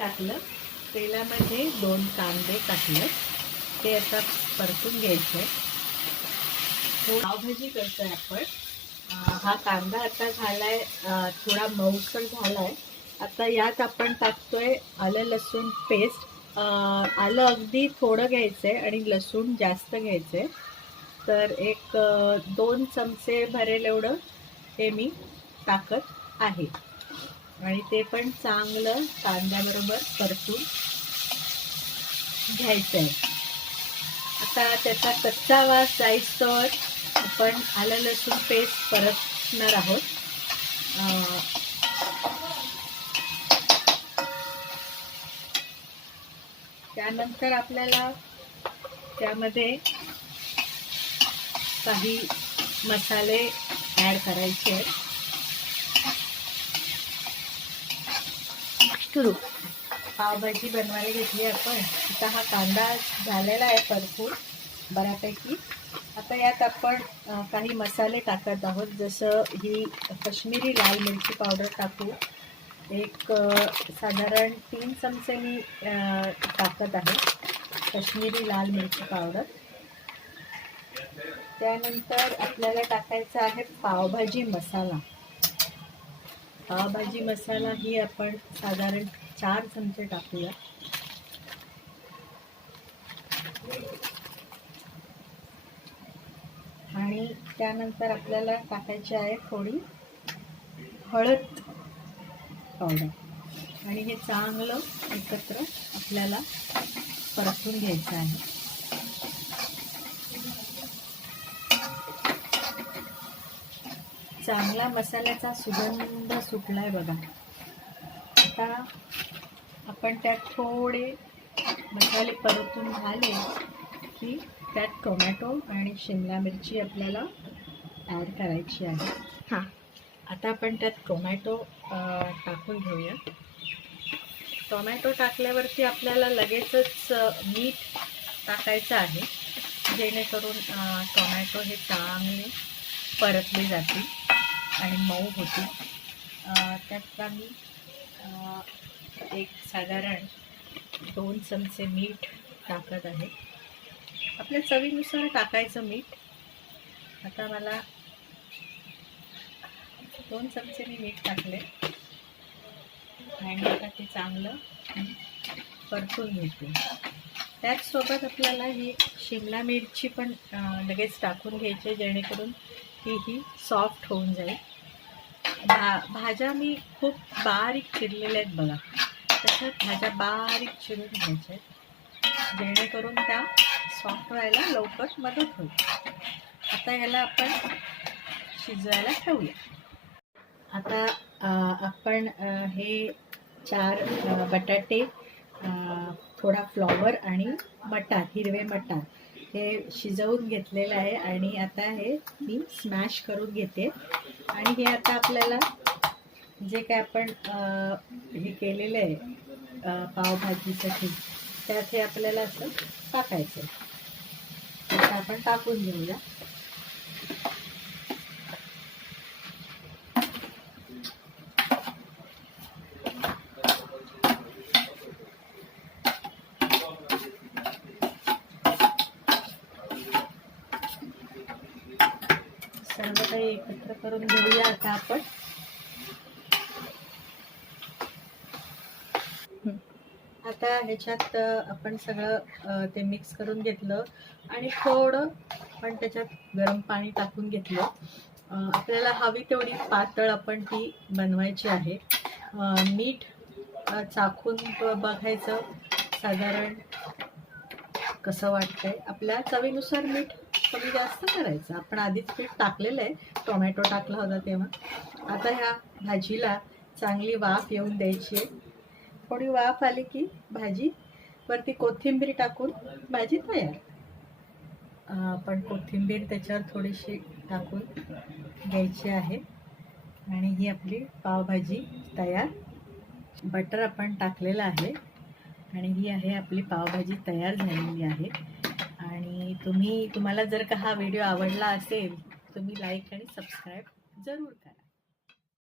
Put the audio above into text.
टाकलं, तेलामध्ये 2 कांदे टाकले, ते आता परतून घ्यायचे. पावभाजी करतोय आपण. हा कांदा आता झालाय थोडा मऊसर झालाय. आता यात आपण टाकतोय आलं लसूण पेस्ट. आलं अगदी थोडं घ्यायचंय आणि लसूण जास्त घ्यायचंय. तर एक 2 चमचे भरेल एवढं हे मी टाकत आहे आणि ते पण चांगलं कांद्याबरोबर परतून घ्यायचं आहे. आता त्याचा कच्चा वास जाईस्तोवर आपण आलं लसूण पेस्ट परतणार आहोत. त्यानंतर आपल्याला त्यामध्ये काही मसाले ॲड करायचे आहेत. पावभाजी बनवायला घेतली आपण. आता हा कांदा झालेला आहे परतून बऱ्यापैकी. आता यात आपण काही मसाले टाकत आहोत. जसं ही काश्मीरी लाल मिरची पावडर टाकू. एक साधारण 3 चमचे मी टाकत आहे काश्मीरी लाल मिरची पावडर. त्यानंतर आपल्याला टाकायचा आहे पावभाजी मसाला. पावभाजी मसाला ही आपण साधारण 4 चमचे टाकूया. आणि त्यानंतर आपल्याला टाकायची आहे थोडी हळद पावडर आणि हे चांगलं एकत्र आपल्याला परतून घ्यायचं आहे. चांगला मसाल्याचा सुगंध सुटलाय बघा. आता आपण त्यात थोडे मसाले परतून झाले की त्यात टोमॅटो आणि शिमला मिरची आपल्याला ॲड करायची आहे. आता आपण त्यात टोमॅटो टाकून घेऊया. टोमॅटो टाकल्यावरती आपल्याला लगेचच मीठ टाकायचं आहे, जेणेकरून टोमॅटो हे चांगले परतले जातील आणि मऊ होतील. त्यात आम्ही एक साधारण 2 चमचे मीठ टाकत आहे. आपल्या चवीनुसार टाकायचं मीठ. आता मला 2 चमचे मी मीठ टाकले आणि आता ते चांगलं परतून घेते. त्याचसोबत आपल्याला ही शिमला मिरची पण लगेच टाकून घ्यायची, जेणेकरून ही सॉफ्ट होऊन जाईल. भाज्या मी खूप बारीक चिरलेल्या आहेत बघा. तशाच भाज्या बारीक चिरून घ्यायच्या आहेत, जेणेकरून त्या सॉफ्ट व्हायला लवकर मदत होईल. आता ह्याला आपण शिजवायला ठेवूया. आता आपण हे 4 बटाटे, थोडा फ्लॉवर आणि मटार, हिरवे मटार हे शिजवून घेतलेलं आहे आणि आता हे मी स्मॅश करून घेते. आणि हे आता आपल्याला जे काय आपण हे केलेलं आहे पावभाजीसाठी, त्यात हे आपल्याला असं टाकायचं. आता आपण टाकून घेऊया. सर्व काही एकत्र करून घेऊया आता आपण. आता ह्याच्यात आपण सगळं ते मिक्स करून घेतलं आणि थोडं पण त्याच्यात गरम पाणी टाकून घेतलं. आपल्याला हवी तेवढी पातळ आपण ती बनवायची आहे. मीठ चाखून बघायचं साधारण कसं वाटतंय. आपल्या चवीनुसार मीठ कमी जास्त करायचं. आपण आधीच पीठ टाकलेलं आहे, टोमॅटो टाकला होता तेव्हा. आता ह्या भाजीला चांगली वाफ येऊन द्यायची आहे. थोडी वाफ आली की भाजी वरती कोथिंबीर टाकून भाजी तयार. आपण कोथिंबीर त्याच्यावर थोडीशी टाकून घ्यायची आहे आणि ही आपली पावभाजी तयार. बटर आपण टाकलेलं आहे आणि ही आहे आपली पावभाजी तयार झालेली आहे. आणि तुम्हाला जर का हा व्हिडिओ आवडला असेल तुम्ही लाईक आणि सबस्क्राईब जरूर करा.